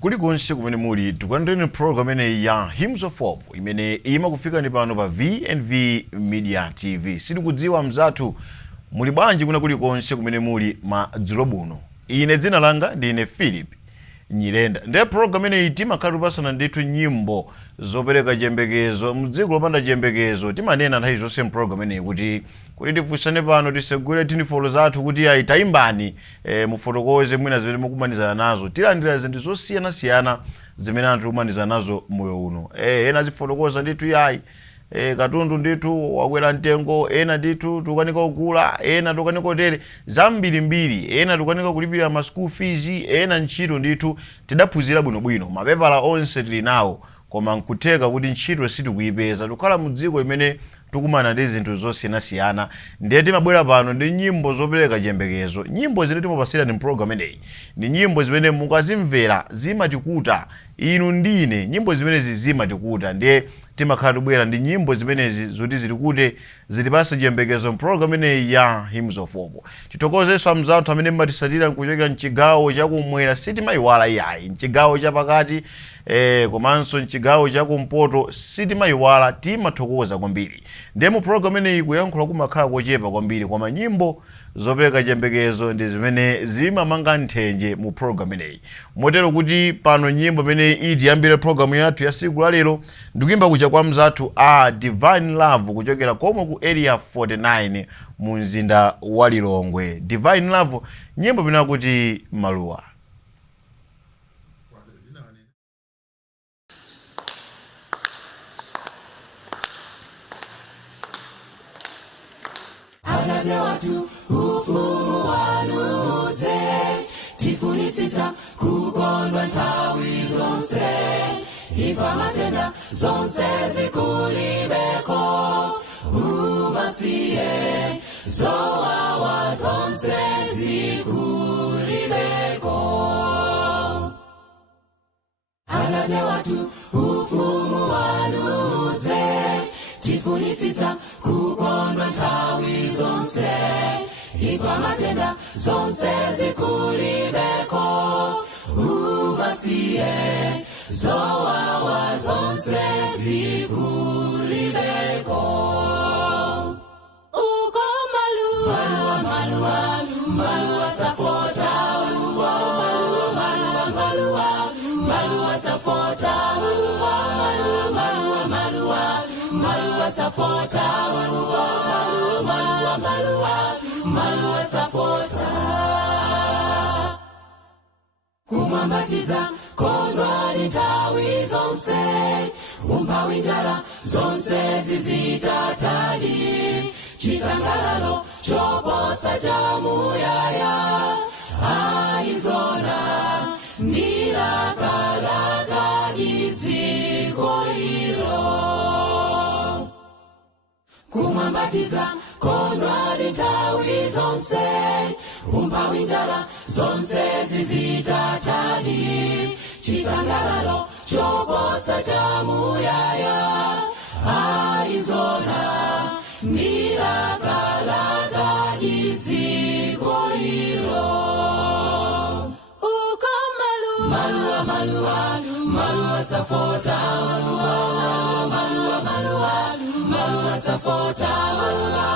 Kulikonse kumene muli tikulandireni program ene ya Hymns of Hope imene imakufika ni pano pa VNV Media TV. Sitikudziwa mzathu muli bwanji kuna kulikonse kumene muli madzulo buno. Ine dzina langa ndine Philip Nyirenda. Ndiye program ene timakhala tupasana ndithu nyimbo zopereka chiyembekezo mdziko lopanda chiyembekezo. Timanena nthawi zonse program ene kuti tifunsane pano tisegule tinifolo zathu kuti ayi tayimbani mufotokoze mwina zimene mukumanizana nazo. Tilandira zinthu zosiyana-siyana zimene anthu kumanizana nazo moyo uno. Ena zifotokoza ndithu yayi katundu ndithu wakwera mtengo, ena ndithu tukanika kugula, ena tukanika tere zambirimbiri, ena tukanika kulipira ma school fees, ena ntchito ndithu tidaphunzira bwinobwino. Mapepala onse tili nawo koma nkuteka kuti ntchito sitikuyipeza. Tukhala mudziko imene tukumana ndi zinthu zosiyana-siyana. Ndiye timabwera pano ndi nyimbo zopereka chiyembekezo. Nyimbo zimene timapasira ni program ineyi ni nyimbo zimene mukazimvera zimatikuta inu ndine. Nyimbo zimenezi zimatikuta. Ndiye timakhala tubwera ndi nyimbo zimenezi zoti zitikute zitipase chiyembekezo program ineyi ya Hymns of Hope. Titokozeso amzathu amene mmatisatira nkuchokera mchigawo chakumwera sitimayiwala iyayi, mchigawo chapakati komanso mchigawo chakumpoto sitimayiwala, timathokoza kwambiri. Ndiye mu program ineyi kuyankhula kumakhala kochepa kwambiri koma nyimbo zopereka chiyembekezo ndi zimene zimamanga nthenje mu program ineyi. Motero kuti pano nyimbo imene itiyambire program yathu ya siku la lero ndikuimba kuja kwa mzathu a Divine Love kuchokera komwe ku area 49 mu mzinda wa Lilongwe. Divine Love, nyimbo imene akuti maluwa. Ajaje watu ufumu wanuze tifunisisa kukondwa nthawi zonse ifa matenda zonse zikulibeko umasiye zowawa zonse zikulibeko. Ajaje watu ufumu wanuze tifunisisa kukondwa nthawi zonse ifa matenda zonse zikulibeko umasiye zowawa zonse zikulibeko. Uko maluwa maluwa maluwa safota maluwa maluwa maluwa maluwa safota maluwa maluwa maluwa maluwa safota maluwa maluwa maluwa maluwa safota. Kumambatiza kondwa ni nthawi zonse umphawi njala zonse zizitatadi chisangalalo choposa cha muyaya aizona nilakalaka iziko ilo. Kumambatiza kondwa ni nthawi zonse umphawi njala zonse zizitatadi chisangalalo choposa cha muyaya aizona nilakalaka iziko ilo. Uko maluwa maluwa maluwa safota maluwa maluwa maluwa maluwa safota maluwa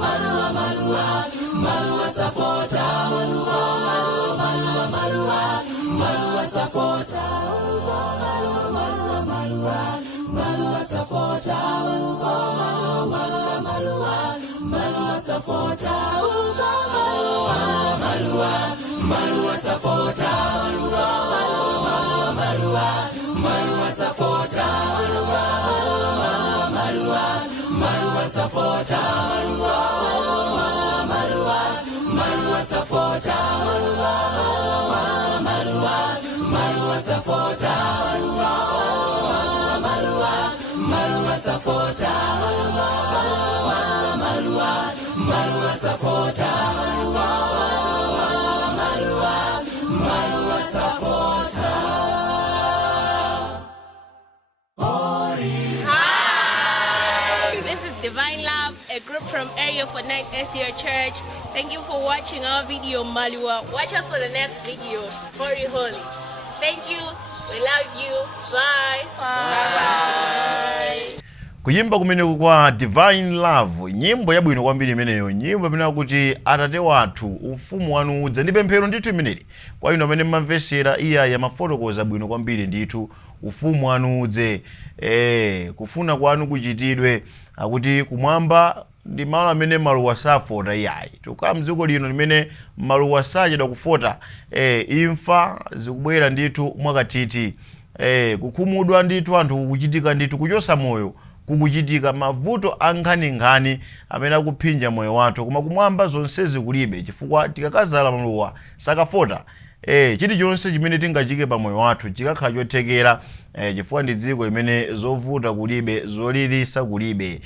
maluwa maluwa maluwa safota maluwa maluwa maluwa maluwa safota maluwa maluwa maluwa maluwa safota maluwa maluwa maluwa maluwa safota maluwa maluwa safota maluwa maluwa maluwa safota maluwa maluwa safota maluwa maluwa safota maluwa maluwa safota maluwa maluwa safota maluwa safota maluwa safota. Hi, this is Divine Love, a group from Area 49 SDR Church. Thank you for watching our video, Maliwa. Watch us for the next video, Holy Holy. Thank you. We love you. Bye. Bye. Kuyimba kumeneku kwa Divine Love, nyimbo yabwino kwambiri imeneyo, nyimbo imene kuti Atate wathu ufumu wanu udze. Ndi pemphero ndithu imeneyi kwa inu amene mmamvesera iya ya mafotokoza bwino kwambiri ndithu ufumu wanu udze, kufuna kwanu kuchitidwe, akuti kumwamba ndi malo amene maluwa safota iyayi. Tikukhala mdziko lino limene maluwa sachedwa kufota, imfa zikubwera ndithu mwakathithi, kukhumudwa ndithu anthu kukuchitika ndithu, kuchosa moyo kukuchitika, mavuto ankhani amene akuphinja moyo wathu, koma kumwamba zonsezi kulibe, chifukwa tikakazala maluwa sakafota. Chilichonse chimene tingachike pa moyo wathu chikakhala chothekera, chifukwa ndi dziko limene zovuta kulibe, zolilisa kulibe.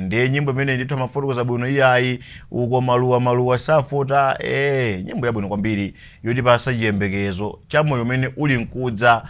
Ndiye nyimbo imene ndithu mafotokoza bwino iyayi, uko maluwa safota. Nyimbo yabwino kwambiri yotipasa chiyembekezo cha moyo umene uli nkudza,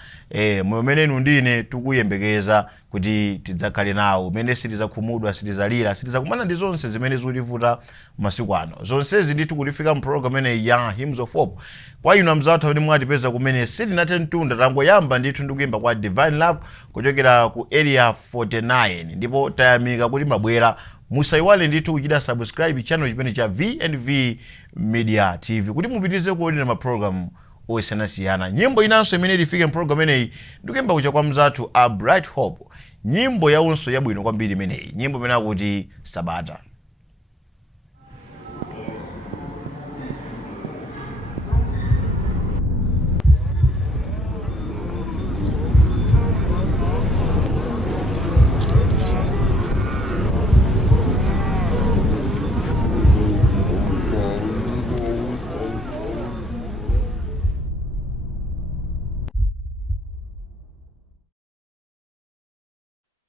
moyo umene inu ndine tikuyembekeza kuti tidzakhale nawo, umene sitizakhumudwa, sitizalira, sitizakumana ndi zonse zimene zikutivuta masiku ano. Zonsezi ndithu kutifika mu program imene ya Hymns of Hope. Kwa inu amzathu amene mwatipeza kumene sitinathe mtunda, tangoyamba ndithu ndikuyimba kwa Divine Love kuchokera ku Area 49, ndipo tayamika kuti mabwera. Musayiwale ndithu kuchita subscribe channel chimene cha V&V Media TV kuti mupitirize kuonera ma program osiyanasiyana. Nyimbo inanso imene ifike mu program imeneyi ndikuyimba kucha kwa mzathu A Bright Hope, nyimbo yaunso yabwino kwambiri imeneyi, nyimbo imene akuti Sabata.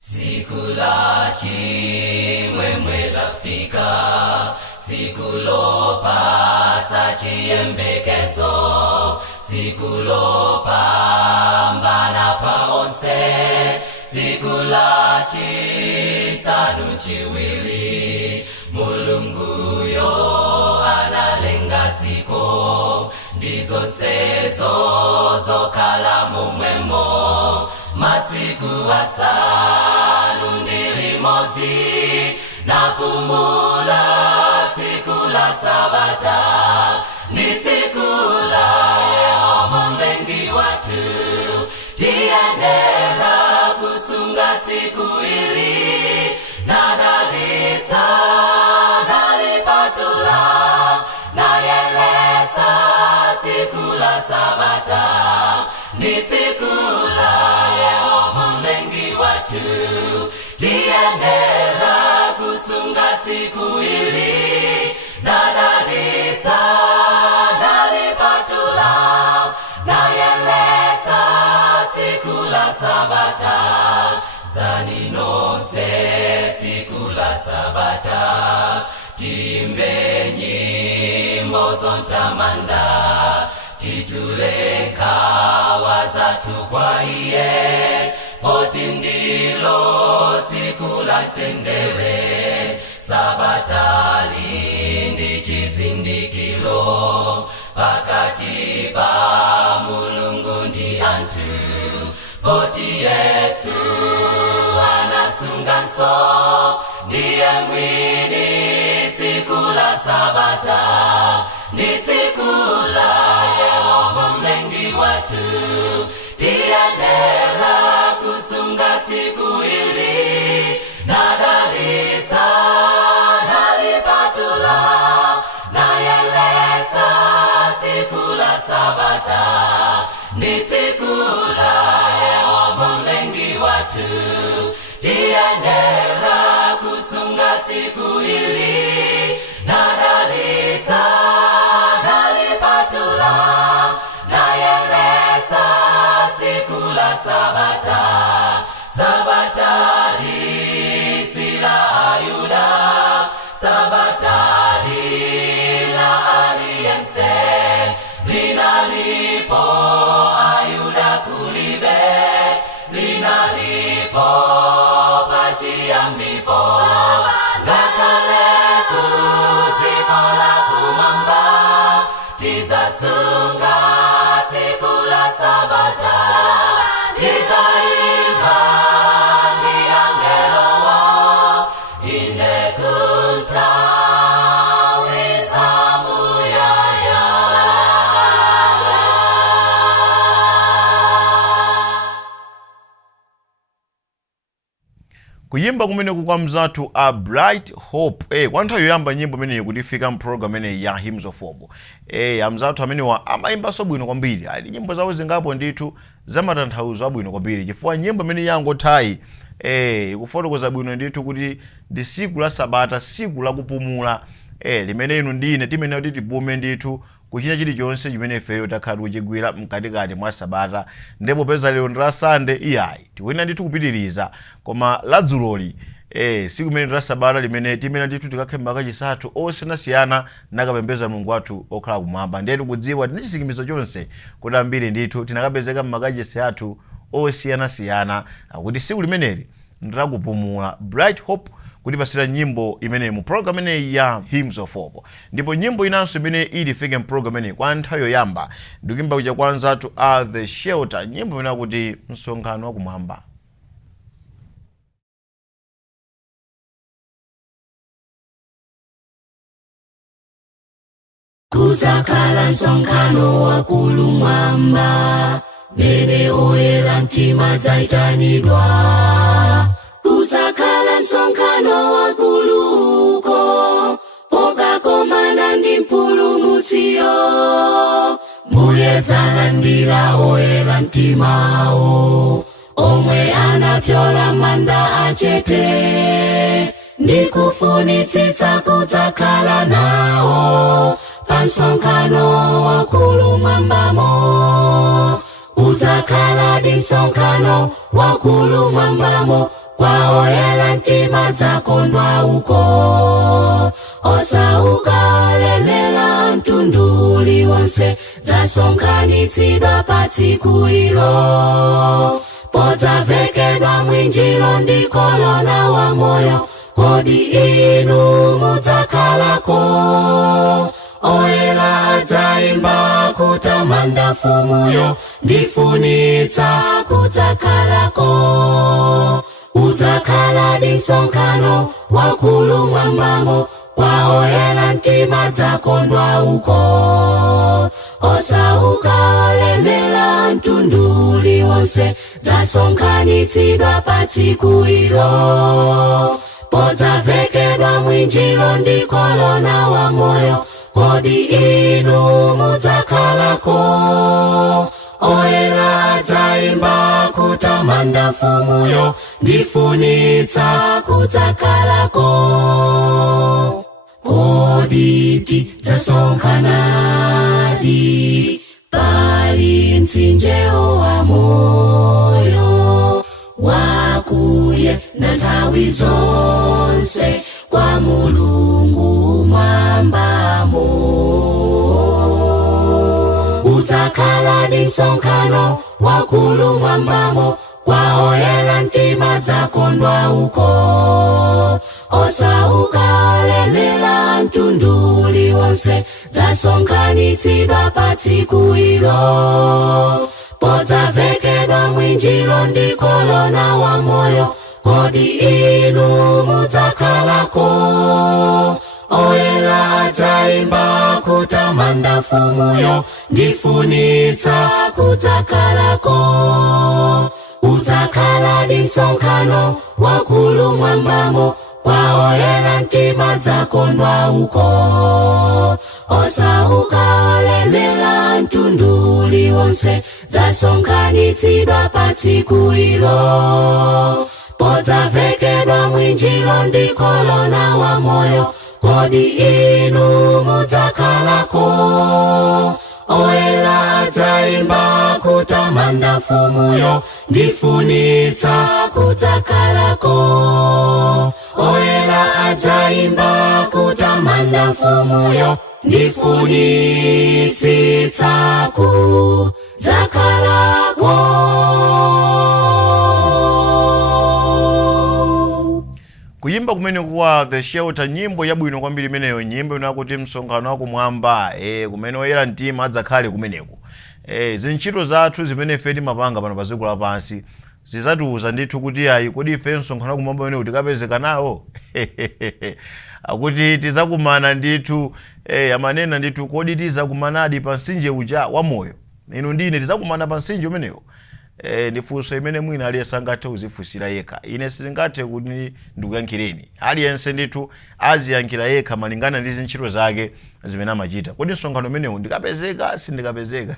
Siku la chimwemwe lafika, siku lopasa chiyembekezo, siku lopambana paonse, siku la chisanu chiwili, Mulunguyo analenga dziko, ndizo sezo zokhala momwemo, masiku asanu ndi limodzi, napumula tsiku la Sabata, ndi tsiku la Yehova mlengi wathu, tiyenera kusunga tsiku ili, nadalitsa nalipatula, nayeletsa tsiku la Sabata, ndi tsiku la Yehova mlengi wathu, tiyenera kusunga tsiku ili, nadalitsa nalipatula, nayeletsa tsiku la Sabata, zaninonse tsiku la Sabata, timbe nyimbo zontamanda, tituleka wazatu kwa iye, poti ndilo tsiku la mtendere, Sabata ndi chizindikiro pakati pa Mulungu ndi anthu, poti Yesu anasunganso, ndiye mwini tsiku la Sabata, ndi tsiku la Yehova mlengi wathu, tiyenera kusunga tsiku ili, nadalitsa nalipatula, nayeletsa tsiku la Sabata, ndi tsiku la Yehova mlengi wathu, tiyenera kusunga tsiku ili, nadalitsa nalipatula, nayeletsa tsiku la Sabata, Sabata lisila Ayuda, Sabata lila aliyense, linalipo Ayuda kulibe, linalipo pachiyambipo, ngakale tizasunga tsiku la sabata tizaimba ndi angelowo inde kuntawi zamuyaya. Kuyimba kumeneku kwa mzathu a Bright Hope kwa nthawi yoyamba nyimbo imeneyi kuti ifika mprogram imeneyi ya Hymns of Hope. Amzathu amenewa amayimbanso bwino kwambiri, ali nyimbo zawo zingapo ndithu zamatanthauzo abwino kwambiri chifukwa nyimbo imeneyi yangothayi ikufotokoza bwino ndithu kuti ndi siku la sabata, siku la kupumula limene inu ndine timene kuti tipume ndithu kuchita chilichonse chimene ifeyo takhala kuchigwira mkatikati mwa sabata. Ndipo peza lero ndi la Sunday iyayi tiwena ndithu kupitiriza, koma ladzuloli siku limene la sabata limene timene ndithu tikakhemba kachisathu osiyanasiyana nakapembeza Mulungu wathu okhala kumwamba. Ndiye tikudziwa ndi chisikimizo chonse kuti ambiri ndithu tinakapezeka m'makachisi athu osiyanasiyana kuti siku limeneli ndilakupumula. Bright Hope kuti pasira nyimbo imene mu program imeneyi ya Hymns of Hope. Ndipo nyimbo inanso imene ili fike mu program imeneyi kwa nthawi yoyamba ndikuyimba kuja kwanza tu The Shelter, nyimbo imene kuti msonkhano wa kumwamba. Kudzakhala msonkhano wakulu mwamba, mene oyera mtima dzaitanidwa. Kudzakhala msonkhano wakulu uko, pokakomana ndi mpulumutsiyo. Mbuye dzalandira oyera mtimawo, omwe anapyola manda achete. Ndikufunitsitsa kudzakhala nawo pa msonkhano wakulu mwambamo. Udzakhala ndi msonkhano wakulu mwambamo, kwa oyera mtima dzakondwa uko. Osauka lemela mtundu uliwonse dzasonkhanitsidwa pa tsiku ilo. Podzavekedwa mwinjiro ndi kolona wa moyo, kodi inu mudzakhalako. Oyera adzaimba kutamanda mfumuyo, ndifunitsa kudzakhalako. Udzakhala ndi msonkhano wakulu mwambamo, kwa oyera mtima dzakondwa uko. Osauka lemela mtundu uliwonse dzasonkhanitsidwa pa tsiku ilo. Podzavekedwa mwinjiro ndi kolona wa moyo, kodi inu mudzakhalako. Oyera adzaimba kutamanda mfumuyo, ndifunitsa kudzakhalako. Kodi tidzasonkhanadi pali mtsinjewo wa moyo, wakuye na nthawi zonse kwa Mulungu mwambamo. Udzakhala ndi msonkhano wakulu mwambamo, kwa oyera mtima dzakondwa uko. Osauka lemela mtundu uliwonse dzasonkhanitsidwa pa tsiku ilo. Podzavekedwa mwinjiro ndi kolona wa moyo, kodi inu mudzakhalako. Oyera adzaimba kutamanda mfumuyo, ndifunitsa kudzakhalako. Udzakhala ndi msonkhano wakulu mwambamo, kwa oyera mtima dzakondwa uko. Osauka lemela mtundu uliwonse dzasonkhanitsidwa pa tsiku ilo. Podzavekedwa mwinjiro ndi kolona wa moyo, kodi inu mudzakhalako. Oyera adzaimba kutamanda mfumuyo, ndifunitsa kudzakhalako. Oyera adzaimba kutamanda mfumuyo, ndifunitsitsa kudzakhalako. Kuyimba kumene kumene kwa The Shelter, nyimbo yabwino kwambiri imeneyo, nyimbo inakuti msonkhano wakumwamba kumene oyera mtima adzakhale kumeneko. Zintchito zathu zimene ife timapanga pano pa dziko lapansi zizatiuza ndithu kuti ayi kodi ife msonkhano wakumwamba umene tikapezeka nawo akuti tizakumana ndithu amanena ndithu kodi tizakumanadi pa mtsinje uja wa moyo, inu ndine tizakumana pa mtsinje umenewo. Ndifunso imene mwina aliyense angathe kuzifunsira yekha, ine singathe kuti ndikuyankhireni, aliyense ndithu aziyankhira yekha malingana ndi zintchito zake zimene amachita. Kodi msonkhano umenewu ndikapezeka sindikapezeka?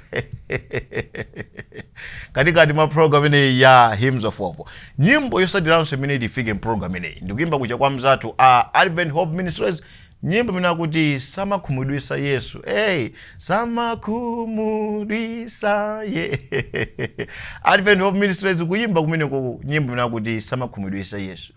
Katikati mwa program ineyi ya Hymns of Hope, nyimbo yosadiranso imene ifike program ineyi ndikuimba kuja kwa mzathu Advent Hope Ministries, nyimbo imene akuti samakhumudwisa Yesu. Samakhumudwisa Advent Hope Ministries kuimba kumene kwa nyimbo imene akuti samakhumudwisa Yesu.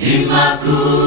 Imaku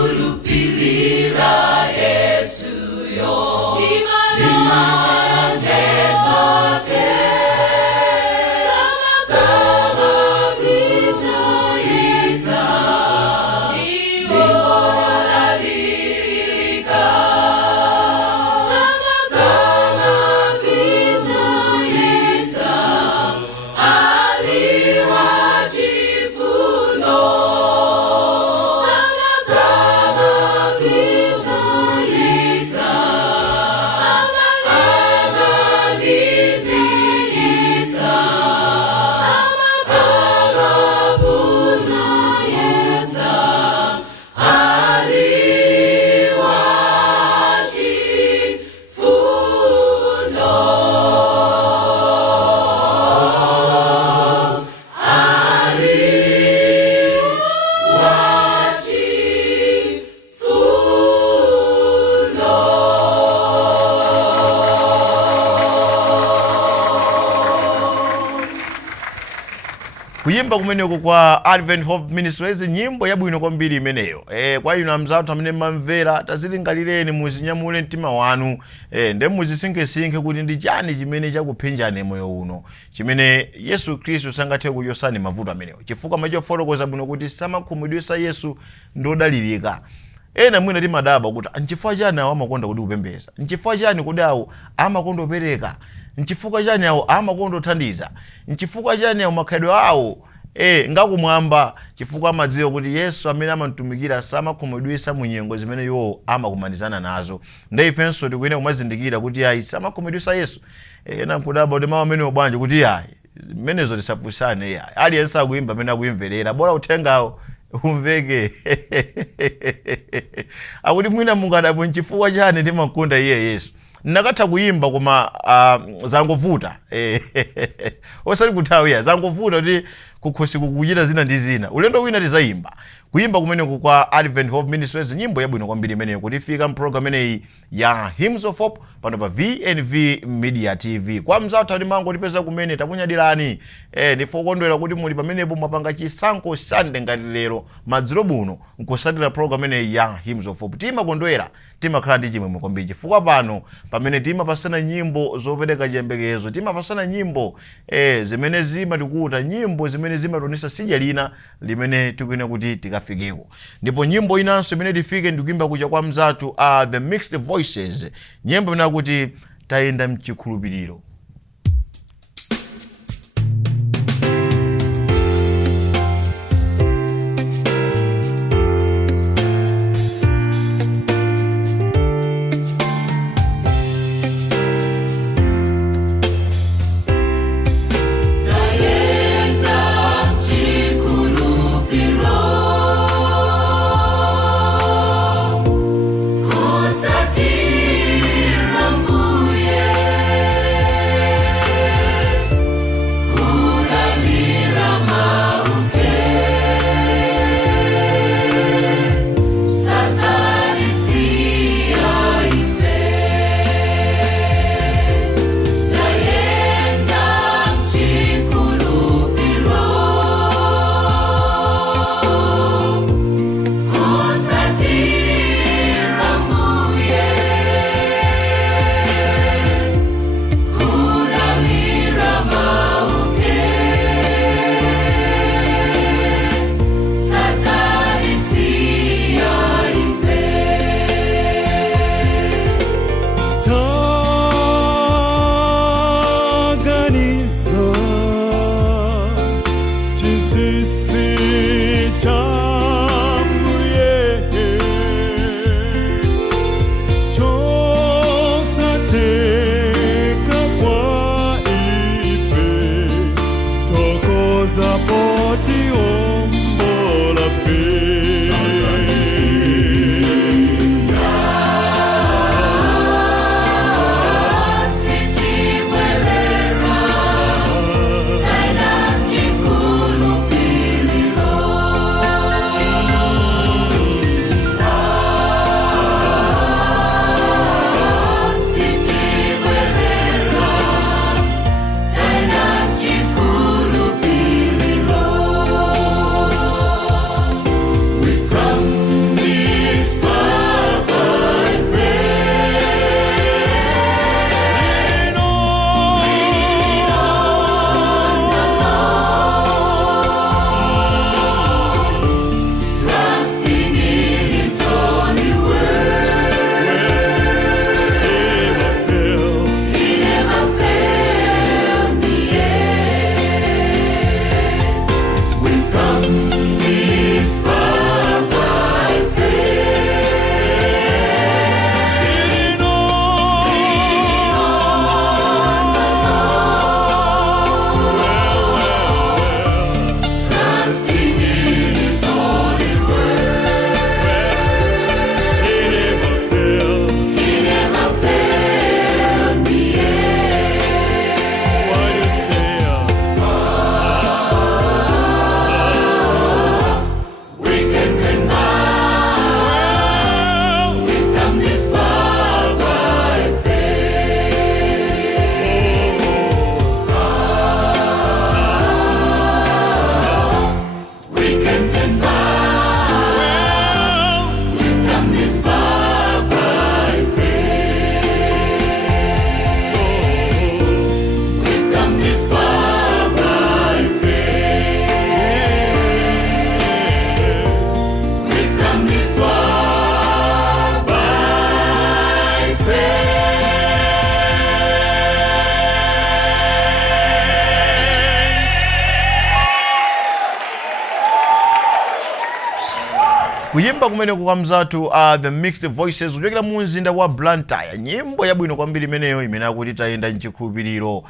kuyimba kumeneko kwa Advent Hope Ministries nyimbo yabwino kwambiri imeneyo. Kwa inu amzathu amene mamvera tazilingalireni muzinyamule mtima wanu nde muzisinke kuti ndi chani chimene chakuphenjani moyo uno chimene Yesu Khristu sangathe kuchosani mavuto amenewo chifukwa machofotokoza bwino kuti samakhumudwitsa Yesu ndodalirika. Ena mwina timadaba kuti nchifukwa chani awo amakonda kuti kupembedza, nchifukwa chani kuti awo amakonda kupereka, nchifukwa chani awo amakonda kuthandiza, nchifukwa chani awo makhalidwe awo ngakumwamba chifukwa amadziwa kuti Yesu amene amamutumikira samakhumudwitsa mu nyengo zimene iwo amakumanizana nazo. Nde ifenso tikuyenera kumazindikira kuti ayi samakhumudwitsa Yesu. Ena nkudaba kuti mawu amene obwanji kuti ayi menezo tisafunsane ayi aliyense akuyimba amene akuyimverera bora uthengawo umveke. Akuti mwina mungadabwe nchifukwa chani ndimakonda iye Yesu. Nakatha kuyimba koma zangovuta. Osati kuthawiya zangovuta kuti kukhosi kukuchita zina ndi zina. Ulendo wina tizayimba. Kuyimba kumeneko kwa Advent Hope Ministries nyimbo yabwino kwambiri imeneyo kuti ifika mprogram imeneyi ya Hymns of Hope pano pa VNV Media TV. Kwa mzathu ali mango tipeza kumene takunyadirani ndifokondwera kuti muli pamenepo mwapanga chisankho Sunday ngati lero madzulo buno nkosatira program imeneyi ya Hymns of Hope. Timakondwera timakhala ndi chimwemwe kwambiri chifukwa pano pamene timapasana nyimbo zopereka chiyembekezo, timapasana nyimbo zimene zimatikuta, nyimbo zimene zimatonesa sidya lina limene tikuyenera kuti tikafikeko. Ndipo nyimbo inanso imene tifike ndikuimba kucha kwa mzathu The Mixed Voices, nyimbo imene kuti tayenda mchikhulupiriro. kuyimba kumene kwa mzathu The Mixed Voices kuchokera mu mzinda wa Blantyre, nyimbo yabwino kwambiri imeneyo imene akuti tayenda mchikhulupiriro.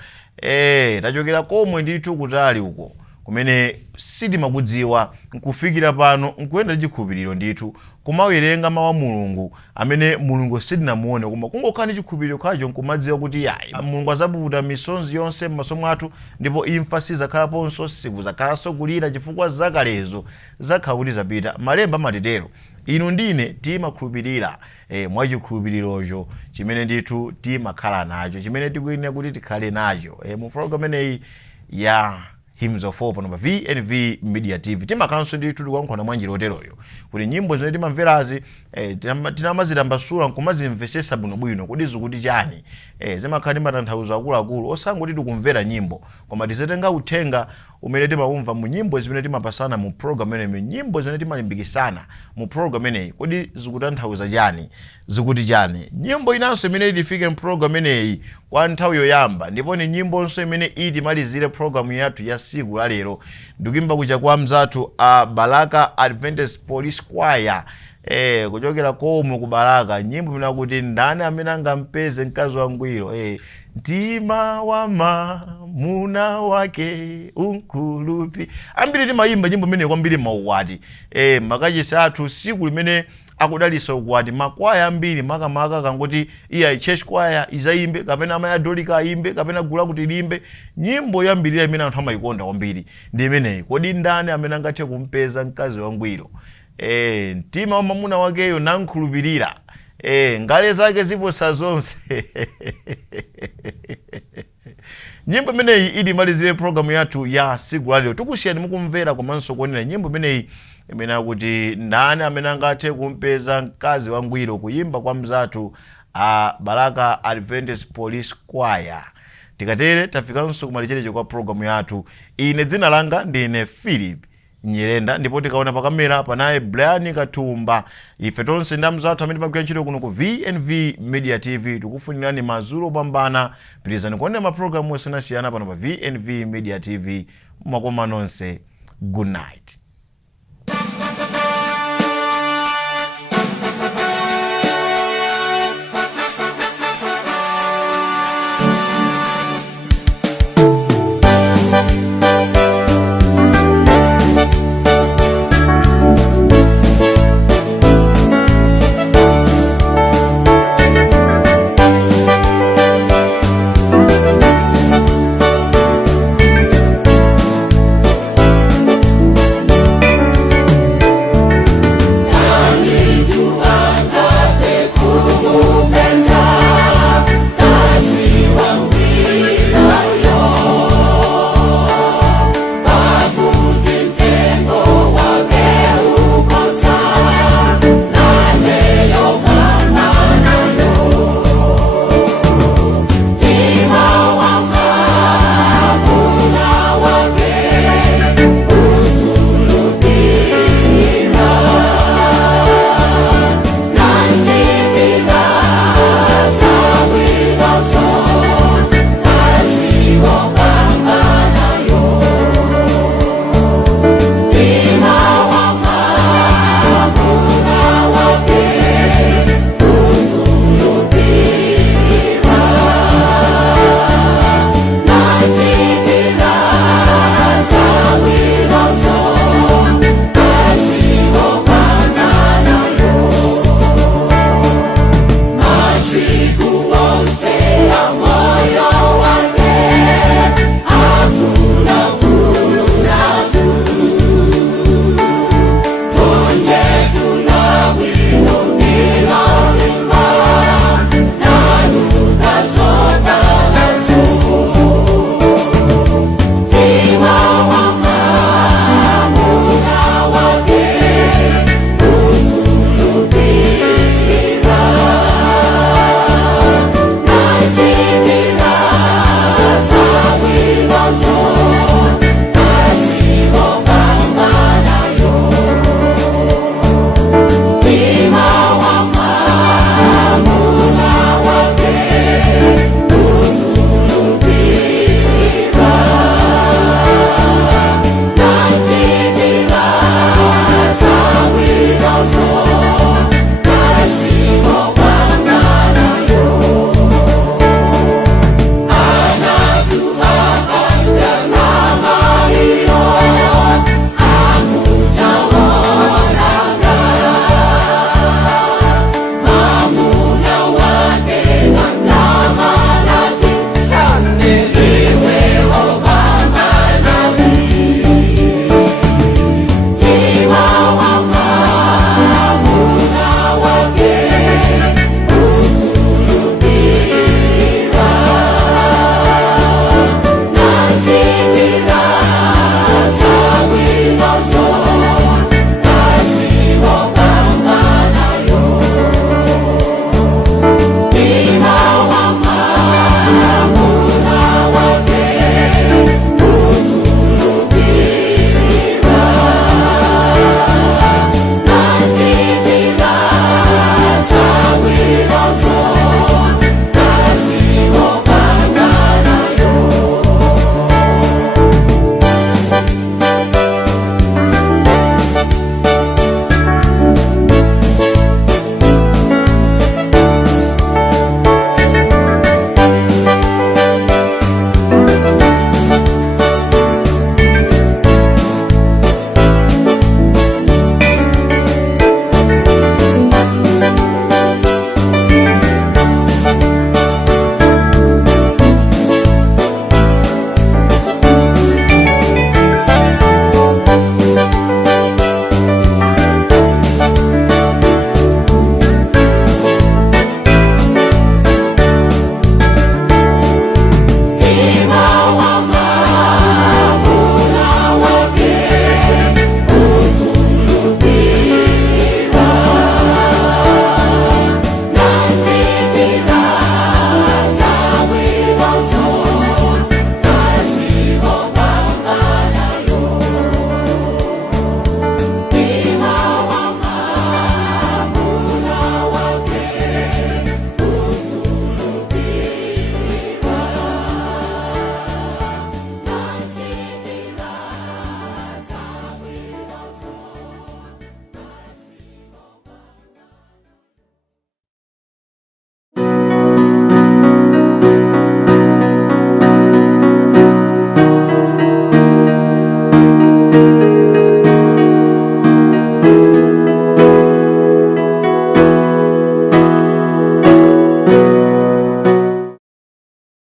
Tachokera komwe ndithu kutali uko kumene sitimakudziwa nkufikira pano nkuyenda chikhulupiriro ndithu kumawerenga mawu a Mulungu amene Mulungu sitinamuone koma kungokhala ndi chikhulupiriro khacho nkumadziwa kuti yayi Mulungu azapukuta misonzi yonse m'maso mwathu ndipo imfa sizakhalaponso, sikuzakhalanso kulira chifukwa zakalezo zakhala kuti zapita. Malemba amatero inu ndine timakhulupirira mwa chikhulupirirocho chimene ndithu timakhala nacho, chimene tikuyenera kuti tikhale nacho. Mu program ineyi ya Hymns of Hope pa VNV Media TV timakhalanso ndithu tikuyankhula mwa njira yoteroyo kuti nyimbo zimene timamverazi tinamazitambasula nkumazimvesesa bwinobwino kuti zikuti chani. Zimakhala ndi matanthauzo akuluakulu osangoti tikumvera nyimbo koma tizatenga uthenga umene timaumva mu nyimbo zimene timapasana mu program ineyi, nyimbo zimene timalimbikisana mu program ineyi kuti zikutanthauza chani, zikuti chani. Nyimbo inanso imene itifike mu program ineyi kwa nthawi yoyamba ndipo ni nyimbonso imene itimalizire program yathu ya siku la lero ndikuimba kuja kwa mzathu Balaka Adventist Police Choir kuchokera komwe ku Balaka, nyimbo imene akuti ndani amene angampeze mkazi wangwiro mtima wa mwamuna wake unkulupi. Ambiri timayimba nyimbo imene kwambiri maukwati makachisi athu siku limene akudalisa ukwati makwaya ambiri makamaka kangoti iya church choir izayimbe kapena amayadolika ayimbe kapena gula kuti limbe. Nyimbo yambirira imene anthu amayikonda kwambiri ndi imeneyi, kodi ndani amene angathe kumpeza mkazi wangwiro mtima wa mwamuna wakeyo nankhulupirira ngale zake ziposa zonse. Nyimbo imeneyi itimalizire program yathu ya siku la lero, tikusiyani mukumvera komanso kuonera nyimbo imeneyi imene akuti ndani amene angathe kumpeza mkazi wangwiro, kuyimba kwa mzathu Balaka Adventist Police Choir. Tikatere tafikanso kumalichereche kwa program yathu. Ine dzina langa ndine Philip Nyirenda ndipo tikaona pa kamera panaye Brian Katumba. Ife tonse ndi mzathu amene timagwira ntchito kuno ku VNV Media TV tikufunirani madzulo opambana. Pitirizani kuonera ma program osiyanasiyana pano pa VNV Media TV. Mwakoma nonse. Good night.